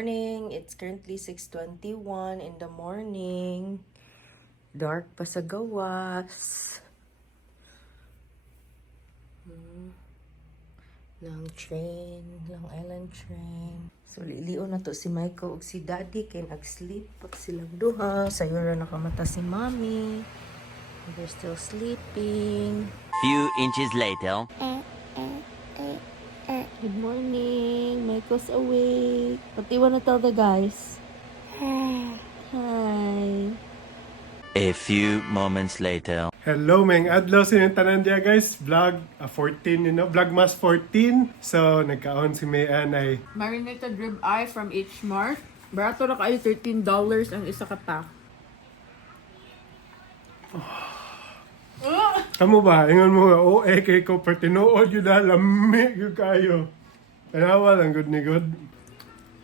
morning. It's currently 6:21 in the morning. Dark pa sa gawas. Lang train, lang island train. So liliw na to si Michael ug si Daddy kay nag-sleep pag silang duha. Sayo ra nakamata si Mommy. They're still sleeping. Few inches later. Good morning. Michael's awake. What do you want to tell the guys? Hi. A few moments later. Hello, may adlaw sa inyong tanan diya guys. Vlog 14, VLOGMAS 14. So, nagkaon si Mayan ay Marinated ribeye from H Mart. Barato na kayo, $13 ang isa ka pack. Tamo ba? Ingon mo nga, kay ko tinuod yun na, lami yun kayo. Tanawa lang good ni good.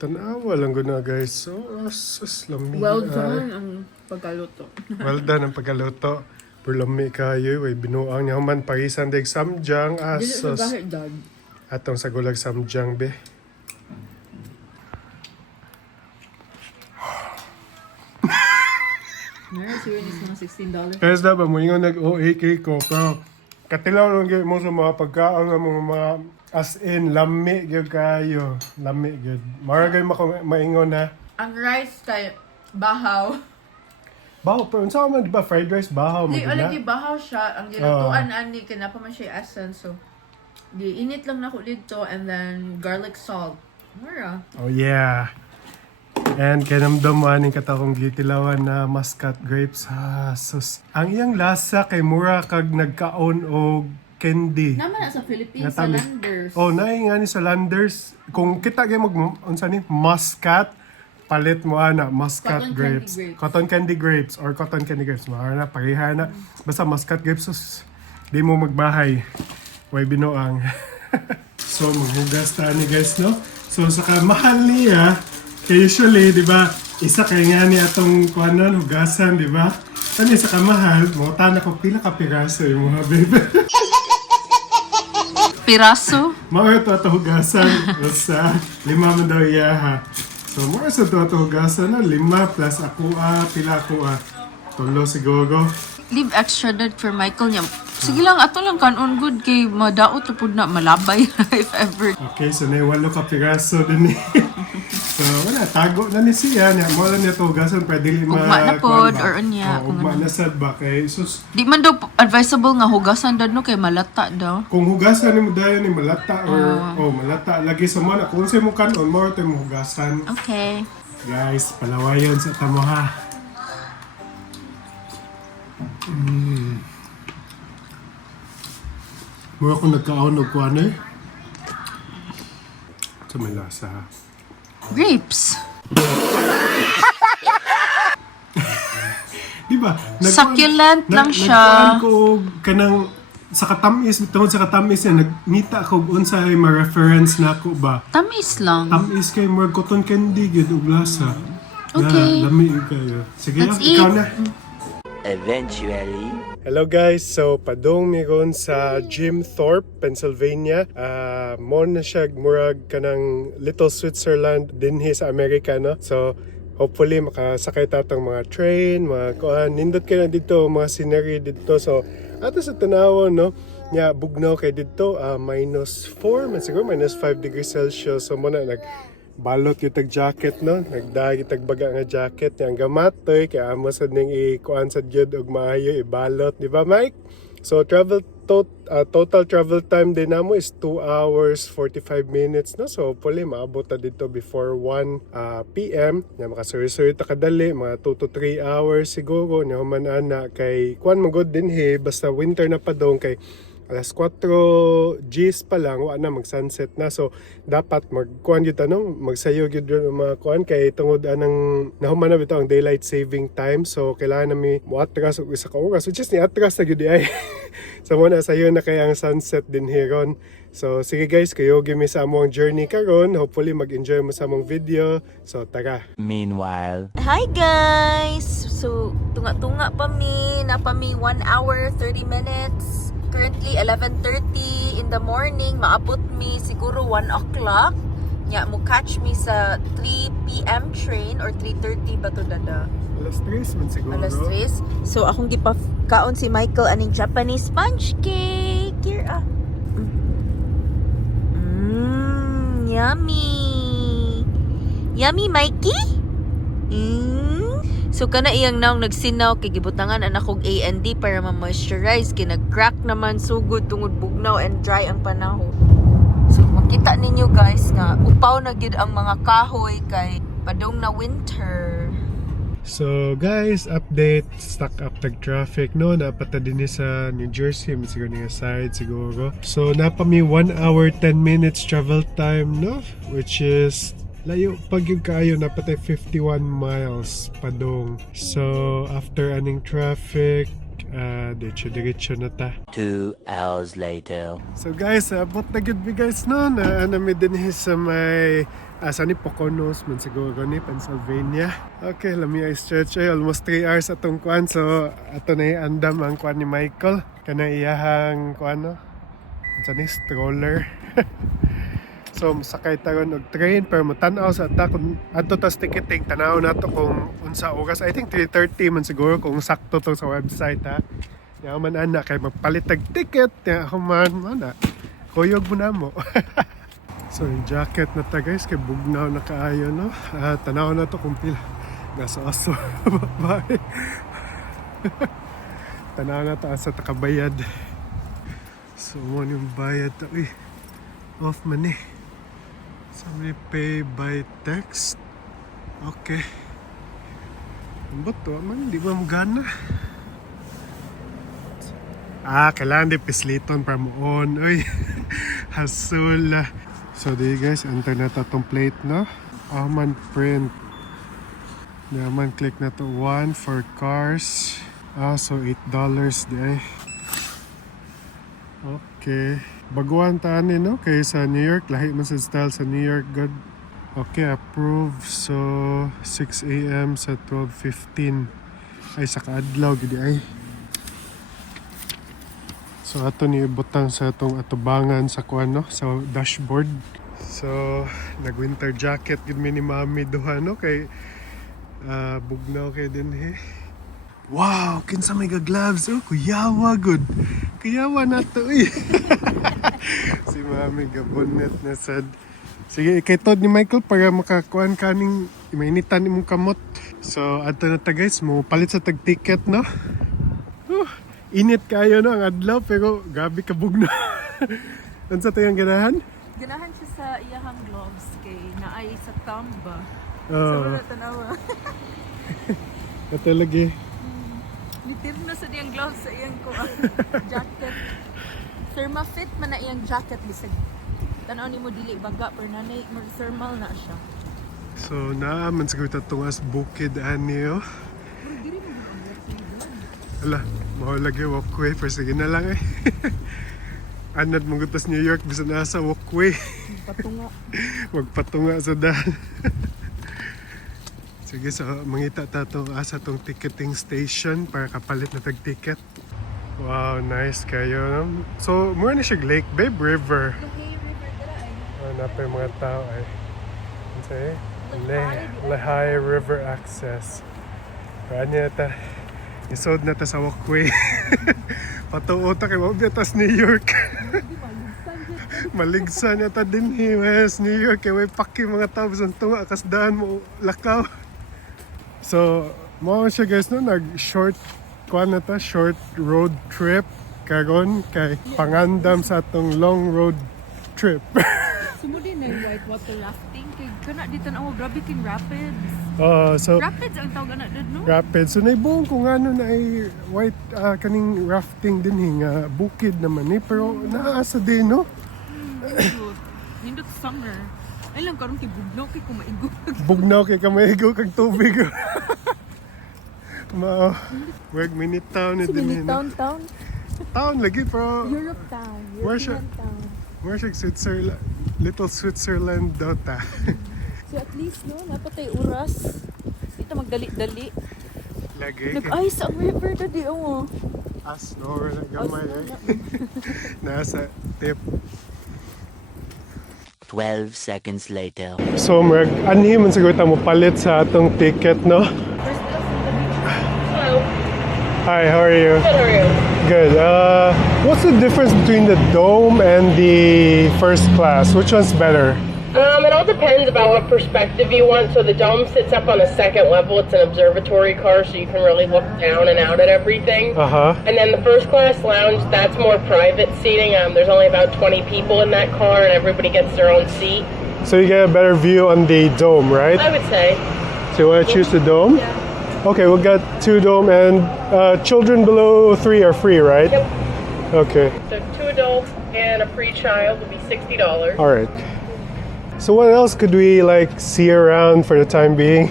Tanawa lang good na guys. So, asas lami. Well done ang pagkaluto. Well done ang pagkaluto. Pero lami kayo, binuang niya man parisan deg samjang Dili asas. sa bahit, Dad. Atong sa gulag samjang be. Meron siguro is mga $16. Kaya sa ba mo ingon nag-OAK ko, pero katilaw lang gyud mo sa mga pagkaon ng mga as in lami gyud kayo, lami gyud. Mara gyud maingon na. Ang rice kay bahaw. Bahaw pero unsa man di ba fried rice bahaw mo Di, na? alagi bahaw siya. Ang ginatuan ani kinapa man siya essence. So, di init lang na ko dito and then garlic salt. Mara. Oh yeah. And kanamdam mo aning katakong gitilawan na muscat grapes. Sus. Ang iyang lasa kay mura kag nagkaon og candy. Naman na sa Philippines, sa Natamis. Landers. Oh, naay nga ni sa Landers. Kung kita gyud unsa ni muscat, palit mo ana muscat Cotton grapes. candy grapes. Cotton candy grapes or cotton candy grapes. Mahal na pareha na. Basta muscat grapes sus, di mo magbahay. Way binuang. So maghugas ta ni guys no. So sa mahal niya, kaya usually, di ba, isa kay nga ni atong kuanon hugasan, di ba? Kani sa kamahal, mo tana ko pila ka piraso yung mga baby. Piraso? Mao ito ato hugasan sa 5 man daw iyaha. So mo sa ito ato hugasan na 5 plus pila ako 3 siguro. Leave extra dad for Michael niya. Sige lang, ato lang kanon good kay madaot pud na malabay if ever. Okay, so na 8 ka piraso din eh. So wala, tago na ni siya. Mo lang niya ito hugasan, pwede lima. Ugma na pod or unya. Ugma na sad ba kay sus. Di man daw advisable nga hugasan dad no kay malata daw. Kung hugasan ni mo dayon ni malata or malata lagi sa mana kung sa mo kanon mo tay mo hugasan. Okay. Guys, palawayon sa tamo ha. Mura ko nagkaon og kuan eh. Sa may lasa ha. Grapes. Di ba? Succulent lang siya. Nagkuan ko og kanang sa katamis, tungod sa katamis niya, nagngita ko og unsay ma-reference na ako ba. Tamis lang. Tamis kay more cotton candy gyud og lasa. Okay. Lami kayo. Sige, Let's ikaw eat. na. Eventually. Hello guys, so padong miron sa Jim Thorpe, Pennsylvania. Mo na siya murag kanang Little Switzerland dinhi sa Amerika no. So hopefully makasakay tatong mga train, mga kuan. Nindot kayo na dito, mga scenery dito. So ato sa tanawon no, nya bugnaw kay dito -4, man siguro -5 degrees Celsius. So mo na balot yung tag-jacket, no? Nagdagi tag-baga nga jacket. Yang gamatoy, kaya amo sa ning ikuan sa jud og maayo, ibalot. Di ba, Mike? So, total travel time din namo is 2 hours, 45 minutes, no? So, hopefully, maabot ta dito before 1 p.m. Nga makasuri-suri ta kadali, mga 2 to 3 hours siguro. Nga human ana kay kuan magod din basta winter na pa dong kay alas 4 Gs pa lang wa na mag-sunset na, so dapat magkuan gyud tanong magsayo gyud mga kuan kay tungod anang nahuman na bitaw ang daylight saving time, so kailangan nami moatras og isa ka oras, so just ni atras na gyud ay. So mo na sayo na kay ang sunset din hiron. So sige guys, kuyogi mi sa among journey karon, hopefully mag-enjoy mo sa among video, so tara. Meanwhile. Hi guys! So, tunga-tunga pa mi, na pa mi 1 hour 30 minutes. Currently 11:30 in the morning, maabot mi siguro 1 o'clock. Nya mo catch me sa 3 p.m. train or 3:30 ba to dada? Alas 3 man siguro. Alas 3. So akong gipakaon si Michael aning Japanese sponge cake. Here yummy. Yummy, Mikey? So kana iyang naong nagsinaw kay gibutangan anak kog A&D para ma-moisturize kay nag-crack naman sugod tungod bugnaw and dry ang panahon. So makita ninyo guys nga upaw na gid ang mga kahoy kay padong na winter. So guys, update, stuck up traffic no, napata din sa New Jersey, siguro nga side siguro. So napa mi 1 hour 10 minutes travel time no, which is layo pag yung kaayo napatay 51 miles padong. So after aning traffic, diretso na ta. 2 hours later. So guys, abot na gud mi guys no, na mi din sa may asa ni Poconos man siguro ni Pennsylvania. Okay, lami ay stretch ay almost 3 hours atong kuan. So ato na andam ang kuan ni Michael kana iyahang kuan no. Unsa ni stroller. So sakay taron og train pero matan-aw sa ta kung adto tas ticketing tanaw nato kung unsa oras. I think 3:30 man siguro kung sakto to sa website ha. Yaman ana kay magpalit tag ticket ya human ana. Kuyog mo na mo. So yung jacket na ta guys kay bugnaw na kaayo no. Tanaw na to kung pila gasa aso babae. Tanaw na ta sa takabayad. So mo yung bayad ta off man eh. So may pay by text. Okay. Ang bato man di ba magana? Kailangan di pisliton para moon. Uy, hasul. So di guys, enter na to tong plate no. Man print. Naman click na to 1 for cars. So $8 di ay. Okay. Baguhan tani no kay sa New York lahi man sa style sa New York good. Okay, approve. So 6 a.m. sa 12:15 ay sa adlaw gid ay. So ato ni butang sa atong atubangan sa kuan no sa dashboard. So nag-winter jacket gid mi ni Mami duha no kay bugnaw kay dinhi. Wow, kinsa may gloves oh, kuyawa good. Kuyawa na to Si Mami gabonet na sad. Sige, kay Todd ni Michael para makakuan kaning mainitan imong kamot. So adto na ta guys, mo palit sa tag ticket no. Init kayo no ang adlaw pero gabi ka bugnaw. Unsa to yung ganahan? Ganahan siya sa iyahang gloves kay naay sa thumb ba. Oh. So tanawa. Ito lagi. Litir na sa diyang gloves sa iyang ko jacket. Thermafit man na iyang jacket bisag. Tanaw nimo dili baga pero nanay thermal na siya. So naaman siguro tatong as bukid anyo. Ala, mahal lagi walkway pero sige na lang Anad mong gutas New York bisa na sa walkway. Patunga. Magpatunga sa daan. Sige, so mangita tato asa tong ticketing station para kapalit na tag-ticket. Wow, nice kayo. No? So, mura na siya Lake Babe River. Napay mga tao ay. Ano sa'yo? Lehigh River Access. Paan niya ta? Isod na ta sa walkway. Patuo ta kay Wabiatas, New York. Maligsan niya ta din West New York. Kaya may paki mga tao sa tunga. Kasdaan mo lakaw. So, mo siya guys no, nag-short short road trip karon kay pangandam sa atong long road trip. Sumudi na yung white water rafting kay kana dito na grabe king rapids. So Rapids ang tawag na dud no? rapids. So naibong kung ano na ay white kaning rafting din nga bukid naman pero naasa din no. Nindot summer. Ay lang karon kay bugnaw kay kumaigo. Bugnaw kay kamaigo kag tubig. Wag mini town ni din town. Town lagi pero Europe town. European town. Where's Switzerland? Little Switzerland daw ta. So at least no, napatay oras. Ito magdali-dali. Lagi. Nag-ice ang river dadi oh. Asnor na gamay Nasa tip. 12 seconds later. So, Merg, anhi man siguro mo palit sa atong ticket, no? Hello. Hi, how are you? Good, how are you? Good. What's the difference between the dome and the first class? Which one's better? It all depends about what perspective you want. So the dome sits up on the second level. It's an observatory car, so you can really look down and out at everything. And then the first class lounge, that's more private seating. There's only about 20 people in that car, and everybody gets their own seat. So you get a better view on the dome, right? I would say. So you want to choose the dome? Yeah. Okay, we'll get 2 dome, and children below 3 are free, right? Yep. Okay. So 2 adults and a pre-child would be $60. All right. So what else could we like see around for the time being?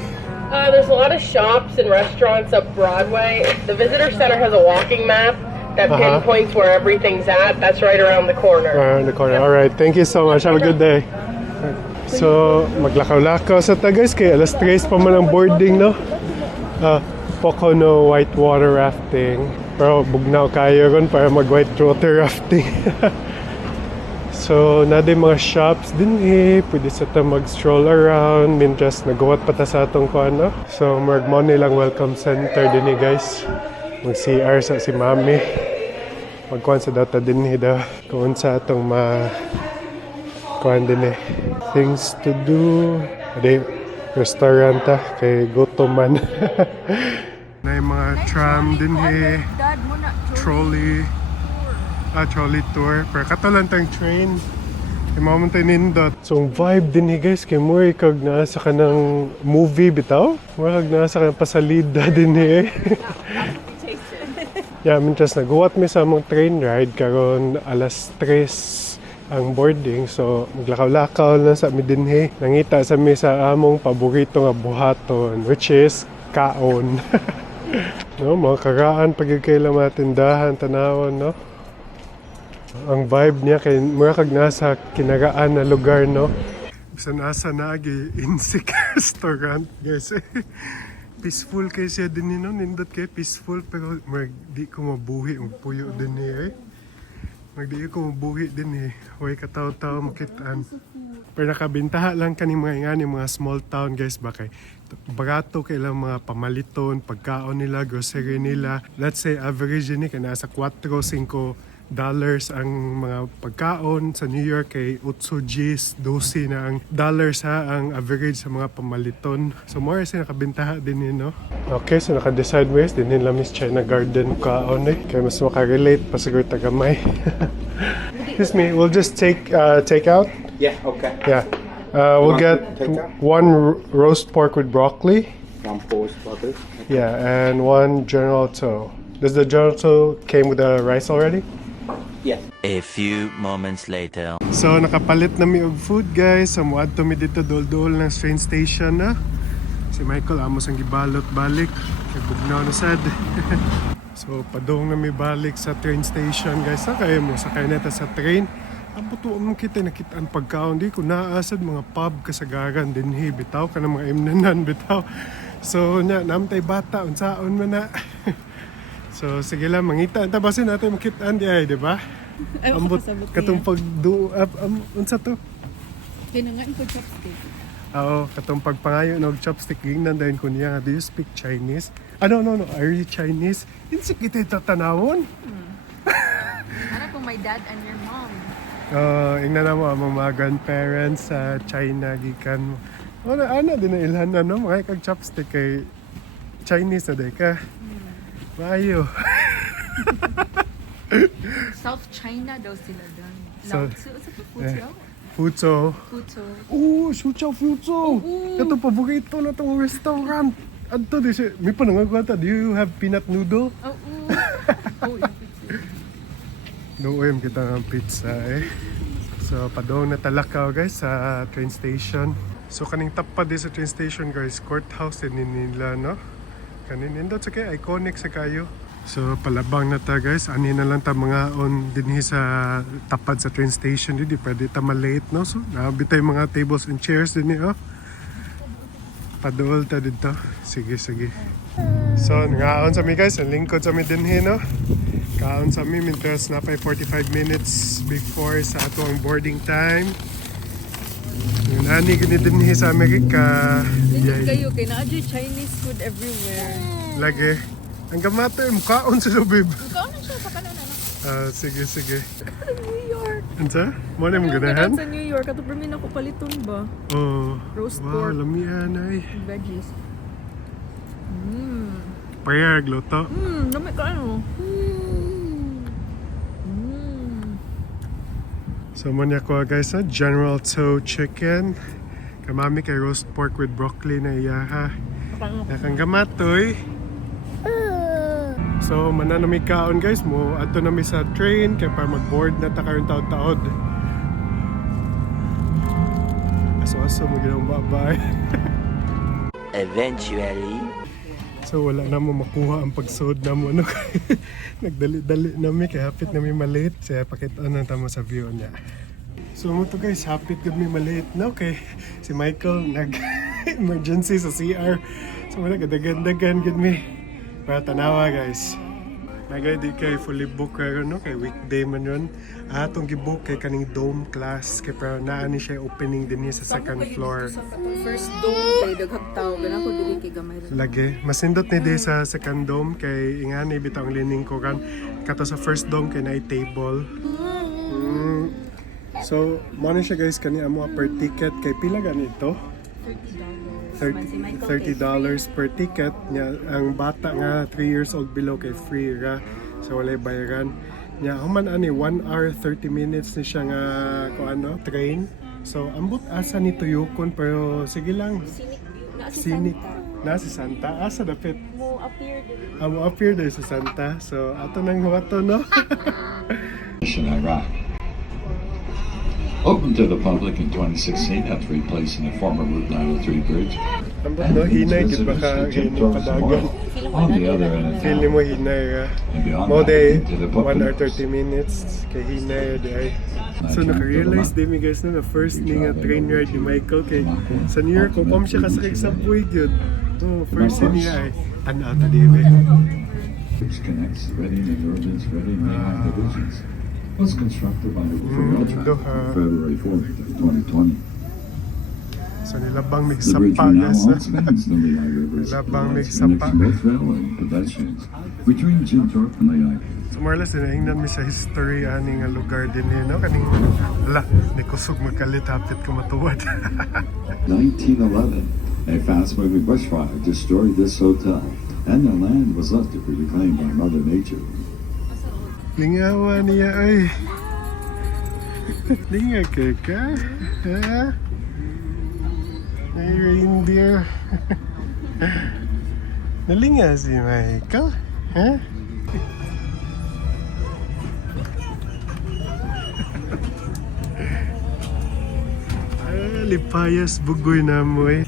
There's a lot of shops and restaurants up Broadway. The visitor center has a walking map that pinpoints where everything's at. That's right around the corner. Around the corner. All right. Thank you so much. Have a good day. So, maglakaw-lakaw sa ta guys kay alas 3 pa man ang boarding, no? Pocono whitewater rafting. Pero bugnaw kayo ron para mag whitewater rafting. So, na din mga shops din pwede sa ta mag-stroll around mintas nagawa pa ta sa atong kuan, no? So, magmo nilang welcome center din guys. Mag-CR sa si Mami. Magkuhan sa data din daw kung sa atong kuan din things to do. Ade restaurant kay gutom man. Na yung mga tram din trolley. Trolley tour. Pero katalan tang train. Imaman tayo nindot. So, vibe din guys. Kay mo ikag nasa ka ng movie bitaw. Marag nasa ka ng pasalida din Yeah, mintas naguwat mi sa among train ride. Karon alas 3 ang boarding. So, maglakaw-lakaw lang sa mi din Nangita sa mi sa among paborito nga buhaton. Which is kaon. No, mga karaan pagkailang mga tindahan, tanawon, no? Ang vibe niya kay mura kag nasa kinagaan na lugar, no? Bisan asa naagi insik restaurant, guys. Peaceful kay siya din no, nindot kay peaceful pero di ko mabuhi ang puyo din Magdi ko mabuhi din Huwag kataw-taw makitaan. Pero nakabintaha lang kaning mga ingani mga small town, guys, bakay barato kay lang mga pamaliton, pagkaon nila, grocery nila. Let's say average ni kay nasa 4-5 dollars ang mga pagkaon sa New York kay 8 Gs 12 na ang dollars ang average sa mga pamaliton. So more sa nakabentaha din no. Okay, so naka-decide mo din nila Miss China Garden kaon kay mas maka-relate pa siguro tagamay. Excuse me, we'll just take out. Yeah, okay. Yeah. We'll get one roast pork with broccoli. One post butter. Yeah, and one General Tso. Does the General Tso came with the rice already? Yes. A few moments later. So nakapalit na mi og food, guys. So muad to mi dito dol-dol ng train station na. Si Michael amos ang gibalot balik. Kay bugnaw na sad. So padong na mi balik sa train station, guys. Sakay mo sakay neta sa train. Ang buto mo kita nakitaan pagkaon di ko naasad mga pub kasagaran din bitaw ka ng mga imnanan bitaw. So nya namtay bata unsaon man na. So sige lang mangita tabasin natin makitaan di ay, di ba? Ambot katong pagdu unsa to? Kinangan ko chopstick. Oo, katong pagpangayo og chopstick gingnan dayon ko niya. Do you speak Chinese? No. Are you Chinese? Insik kita tatanawon. Para kung my dad and your mom. Ingnan na mo ang mga grandparents sa China gikan. Ano din na ilhan no mga kag chopstick kay Chinese na day ka. Maayo. South China daw sila doon. So- Fucho? Fucho. Fucho. Ito paborito na tong restaurant. Adto di siya. May panangagwata. Do you have peanut noodle? Oo. Noem kita ng pizza So padong na talakaw guys sa train station. So kaning tapad sa train station guys, courthouse din nila no. Kanin indot sa kay iconic sa kayo. So palabang na ta guys, ani na lang ta mga on dinhi sa tapad sa train station di pwede ta malate no. So nabitay mga tables and chairs dinhi Padol ta dito. Sige. So ngaon sa mi guys, ang lingkod sa mi dinhi no. Kaon sa mi mintas na pa 45 minutes before sa atong boarding time. Yung ani gani dinhi sa Amerika. Tingnan Yay. kayo, kay na Chinese food everywhere. Lagi. Ang gamata mukhaon sa lubib. Ikaw na siya, baka na na. Sige. New York. Unsa? Mo na mong Ano ganahan? sa New York? Ato permin ako paliton ba? Oh. Roast wow, pork. lamian ay. Veggies. Payag luto. Dami ka ano? So man ko guys, General Tso chicken. Kamami kay roast pork with broccoli na iyaha. Nakang gamatoy. So mananami kaon guys mo ato nami sa train kay para mag-board na ta karon taod-taod. Aso-aso mo ginang babay. Eventually. So wala na mo makuha ang pagsuod na mo. Ano? Nagdali-dali nami kay hapit nami malate. Kaya pakita na tamo sa view niya. So mo to guys, hapit gud mi malate na kay si Michael nag-emergency sa CR. So wala kadagan-dagan gud mi para tanawa guys. Nagay di kay fully book karon no kay weekday man yun. Atong gibook kay kaning dome class kay para naa ni siya opening dinhi sa second floor. First dome kay daghang tao. Gana ko dili kay gamay. Lagi. Masindot ni di sa second dome kay ingani bitaw ang lining ko kan. Kato sa first dome kay naay table. So, mo na siya guys kani amo per ticket kay pila ganito? $30 per ticket nya ang bata nga 3 years old below kay free ra so walay bayaran nya human ani 1 hour 30 minutes ni siya nga ko ano train so ambot asa ni tuyokon pero sige lang sinik na si Santa asa dapit mo appear there sa Santa so ato nang huwato no. In Iraq. Opened to the public in 2016 after replacing the former Route 903 bridge. Ambot no hinay gid baka hinay padagan. On the other end of Feel town. mo hinay ra. And beyond Mo that, day into the 1 hour public. 30 minutes kay hinay di ay. So naka-realize din mi guys na first ni nga train ride ni Michael kay sa New York upam siya kasakay sa subway gyud. Oh, first niya ay tanaw ta di ba. Which connects Reading and Irvin's Reading mainline divisions. Was constructed by the rail track on February 4th of 2020. So nilabang mig The bridge sapa now guys. all spans the Lehigh Rivers Labang provides may connection sapa. both rail and pedestrians between Jim Thorpe and Lehigh. So more or less dinahingnan mi sa history ani nga lugar din no kaning ala ni kusog magkalit hapit ko matuwad. 1911, a fast-moving bushfire destroyed this hotel, and the land was left to be reclaimed by Mother Nature. Lingawa niya ay. Lingag ka? Ha? Ay, reindeer. Nalinga si Michael? Ha? Lipayas bugoy na mo eh.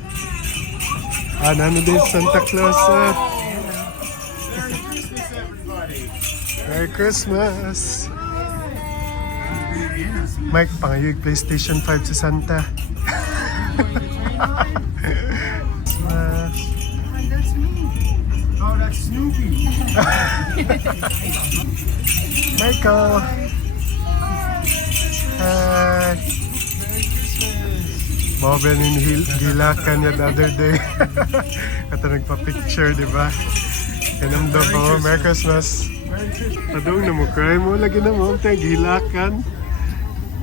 Nano din Santa Claus Merry Christmas! Mike, pangayog PlayStation 5 sa Santa. Christmas! That's me. Oh, that's Snoopy. Michael! Hi! Mabel ni gilakan niya the other day. Kata nagpa-picture, di ba? Kanamdo po, Merry Christmas! Padong na mo, cry mo. Lagi na mo, tayo gilakan.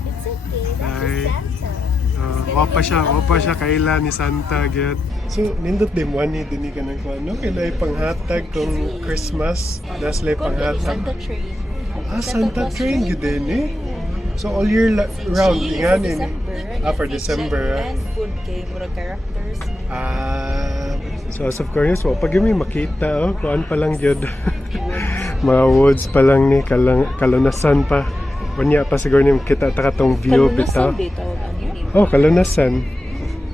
It's okay, that's Santa. Wapa siya kaila ni Santa get. So, nindot din mo ani dini ka nang kuano kay panghatag tong Christmas, das lay panghatag. Santa train. Santa train gid din eh. So all year round ingani ni. For December. And food kay murag characters. So as of course, pag mi makita kuan pa lang gyud. Mga woods pa lang ni kalunasan pa. Unya pa siguro ni kita ta katong view bitaw. Oh, kalunasan.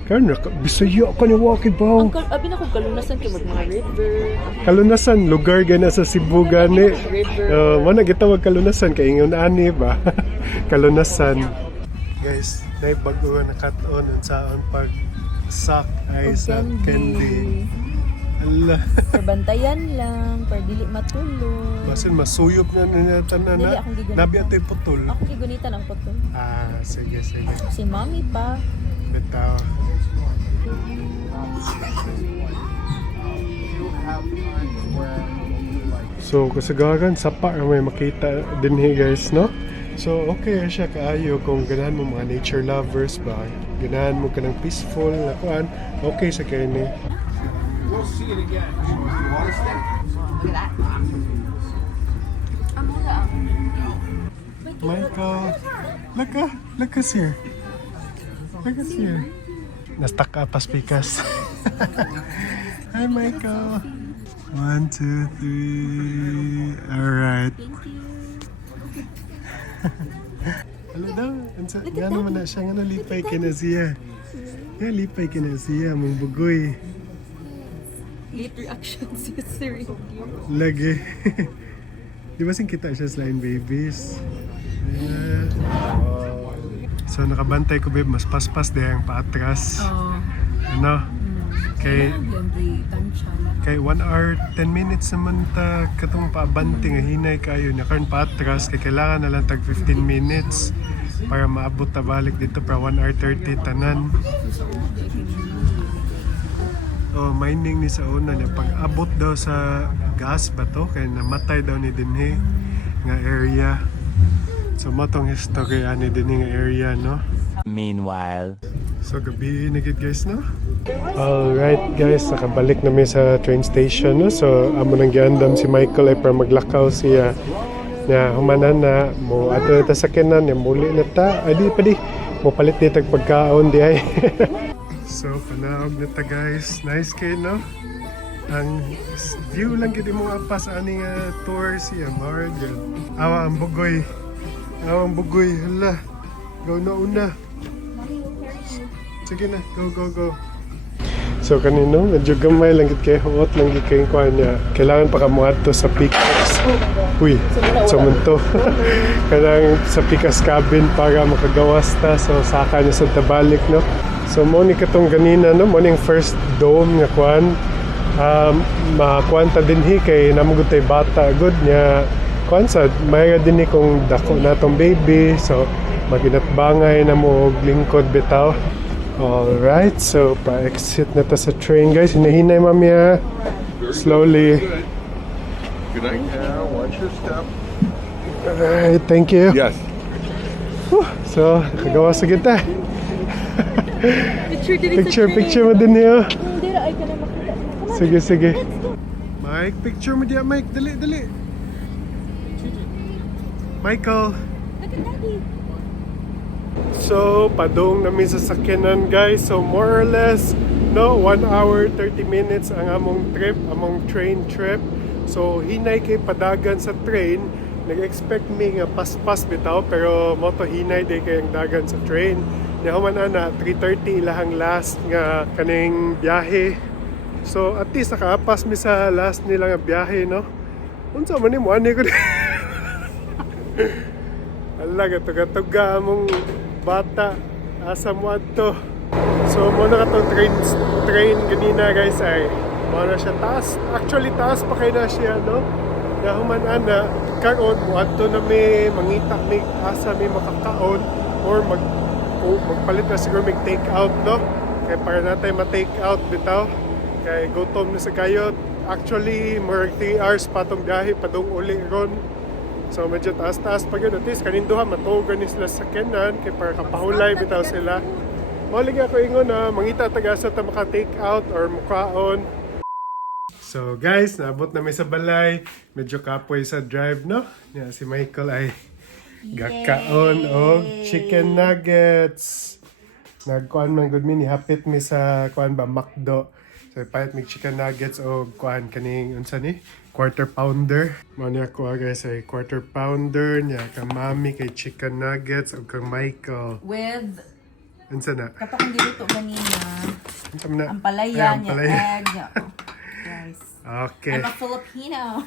Karon Bisaya ka ni wakid ba? Abi na kung kalunasan kay mga river. Kalunasan lugar gana sa Cebu gani. River. Mo na gitawag kalunasan kay ingon ani ba. Kalunasan. Guys, nay bag-o na cut-on unsaon pag sock ice at candy. Allah. Perbantayan lang, per dili matulog. Basin masuyop na niya tanan Dili, na. akong gigunitan. Nabi atoy putol. Ako kigunitan ang putol. Sige. Si mommy pa. bitaw. So kasagaran sapa nga may makita dinhi guys, no? So okay siya kaayo kung ganahan mo mga nature lovers ba, ganahan mo kanang peaceful na kuan, okay sa kay ni. We'll see it again. You want to stay? Look at that. Michael, look us here. Look us here. Na-stuck up as pikas. Hi Michael. 1, 2, 3. Alright. Ano daw? Gano man na siya. Gano lipay kina siya. Nga lipay kina siya. Mong bugoy. Late reactions yesterday. Lagi. Di ba sing kita siya sa Line Babies? Ayan. So nakabantay ko babe. Mas paspas dahil ang paatras. Ano? Kay 1 hour 10 minutes naman ta katong paabanting nga hinay kayo na karon paatras kay kailangan na lang tag 15 minutes para maabot ta balik dito para 1 hour 30 tanan. Oh, mining ni sa una niya pag abot daw sa gas ba to kay namatay daw ni dinhi nga area. So matong history ani dinhi nga area, no? Meanwhile, so gabi na gid guys, no? Alright guys, nakabalik na mi sa train station, no? So amo nang giandam si Michael ay para maglakaw siya na humanan na mo ato na ta sa kinan ya muli na ta adi pa di mo palit dito pagkaon di ay. So panaog na ta guys, nice kay, no? Ang view lang gid mo apas ani nga tour siya marg. Awa ang bugoy, hala go na una. Sige na, go. So kanino, medyo gamay lang gid kay huot lang gid kay kuan niya. Kailangan pa ka moadto sa Picas. Uy, sumunto. Kanang sa Picas cabin para makagawas ta. So saka niya sa tabalik, no. So mo ni katong ganina, no, mo ning first dome nga kuan. Makuanta dinhi kay namugod tay bata good nya. Kuan sad may dinhi kung dako natong baby. So maginatbangay na mo og lingkod bitaw. Alright, so pa-exit na ta sa train guys. Hinahinay mamaya. Slowly. Good night now. Watch your step. Alright, thank you. Yes. So, nakagawa sa kita. Picture mo din niyo. Sige. Mike, picture mo diya, Mike. Dali. Michael. So, padong namin sa sakyanan guys. So, more or less, no, 1 hour, 30 minutes ang among train trip. So, hinay kay padagan sa train. Nag-expect me nga pas-pas bitaw, pero moto hinay day kay ang dagan sa train. Nahuman na 3:30 ilahang last nga kaning biyahe. So, at least nakaapas mi sa last nila nga biyahe, no? Unsa man ni mo ani ko. Ala, gatog-gatog among bata asa mo adto. So mo na katong train ganina guys ay mo na siya taas. Actually taas pa kay na siya, no? Nahuman ana karon mo adto na may mangita mi asa may makakaon or magpalit na siguro may take out, no? Kay para natay ma-take out bitaw. Kay gutom na sa kayot. Actually more 3 hours pa tong biyahe padung uli ron. So medyo taas-taas pa yun. At least kaninduha matugan ni sila sa kenan kay para kapahulay bitaw sila. Malig ako ingon na mangita tagasa ta maka-take out or mukaon. So guys, naabot na may sa balay. Medyo kapoy sa drive, no? Yeah, si Michael ay gakaon og chicken nuggets. Nagkuan man good mi hapit mi sa kuan ba McDo. So payat mig chicken nuggets og kuan kaning unsa ni? Quarter pounder. Mani ako guys ay quarter pounder niya kang mami kay chicken nuggets ug kang Michael. With Unsa na? katong giluto ganina. Unsa man na? Ang palaya niya, egg niya. Guys. Okay. I'm a Filipino.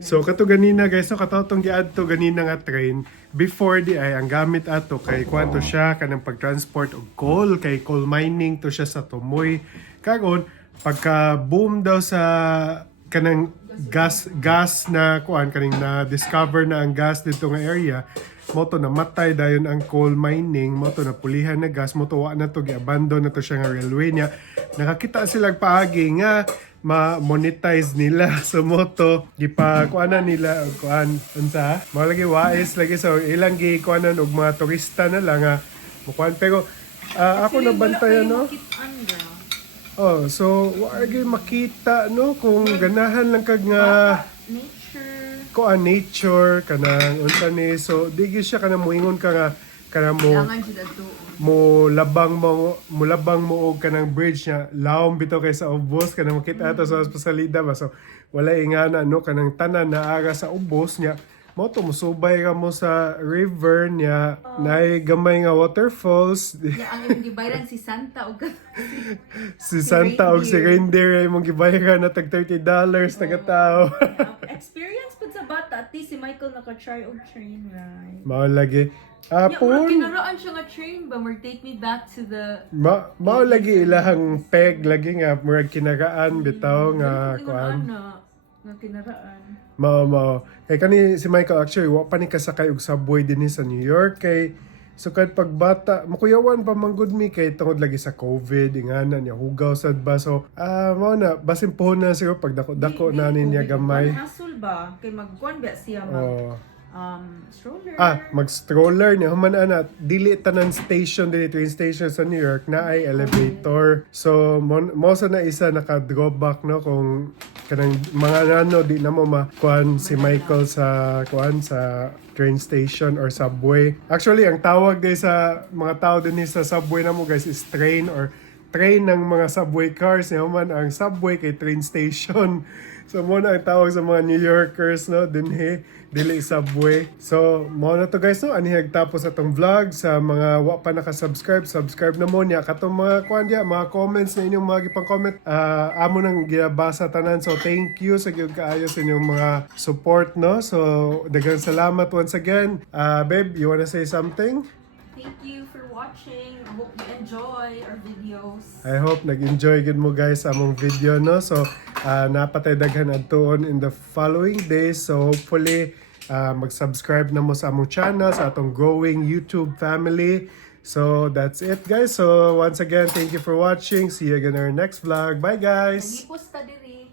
So kato ganina guys, so kato tong giadto ganina nga train before di ay ang gamit ato kay kwanto siya kanang pagtransport og coal kay coal mining to siya sa Tumoy. Karon pagka boom daw sa kanang gas na kuan kaning na discover na ang gas dito nga area mo to namatay dayon ang coal mining, mo to napulihan na gas, mo to wa na to gi-abandon na to siya nga railway niya. Nakakita silang paagi nga ma-monetize nila so mo to gipakuanan nila og kuan unsa mo lagi wais lagi so ilang gi kuanan og mga turista na lang nga mukuan pero ako nabantayan no. Oh, so wa gyud makita no kung ganahan lang kag nga nature kanang unsa ni so di gyud siya kanang moingon ka nga kanang mo labang mo og kanang bridge niya lawom bitaw kay sa ubos kanang makita ato sa pasalida ba so wala ingana no kanang tanan na aga sa ubos niya mo to musubay ka mo sa river niya naay gamay nga waterfalls. Ang imong gibayaran si Santa og si Santa og si reindeer ay mong gibayaran na tag $30 taga tao. Experience pud sa bata, at least si Michael naka-try og train ride. Mao lagi. Pun kinaraan siya nga train ba more take me back to the mao lagi ilahang peg lagi nga murag kinaraan bitaw nga kuan. Nga kinaraan. Mao. Kay kani si Michael actually wa pa ni kasakay og subway dinhi sa New York kay sukad pagbata makuyawan pa manggod mi kay tungod lagi sa COVID ingana niya hugaw sad ba so mao na basin pohon na siguro pag dako na niya gamay. Hassle ba kay magkuan ba siya stroller. Mag-stroller niya human ana dili tanan station dili train station sa New York na ay elevator. So mo sa na isa naka-drawback no kung kanang mga nano di na mo makuan si Michael sa kuan sa train station or subway. Actually ang tawag din sa mga tao din sa subway na mo guys is train or train ng mga subway cars niya man ang subway kay train station. So mo na ang tawag sa mga New Yorkers no dinhi dili subway. So mo na to guys no ani tapos atong vlog sa mga wa pa naka-subscribe na mo niya katong mga kuan dia mga comments na inyong mga gipang comment amo nang gibasa tanan so thank you sa gyud kaayo sa inyong mga support no. So daghang salamat once again. Babe, you wanna say something? Thank you for watching. I hope you enjoy our videos. I hope nag-enjoy gud mo guys sa among video no. So napatay daghan adtuon in the following days. So hopefully mag-subscribe na mo sa among channel sa atong growing YouTube family. So that's it guys. So once again, thank you for watching. See you again in our next vlog. Bye guys. Nagipos ta diri.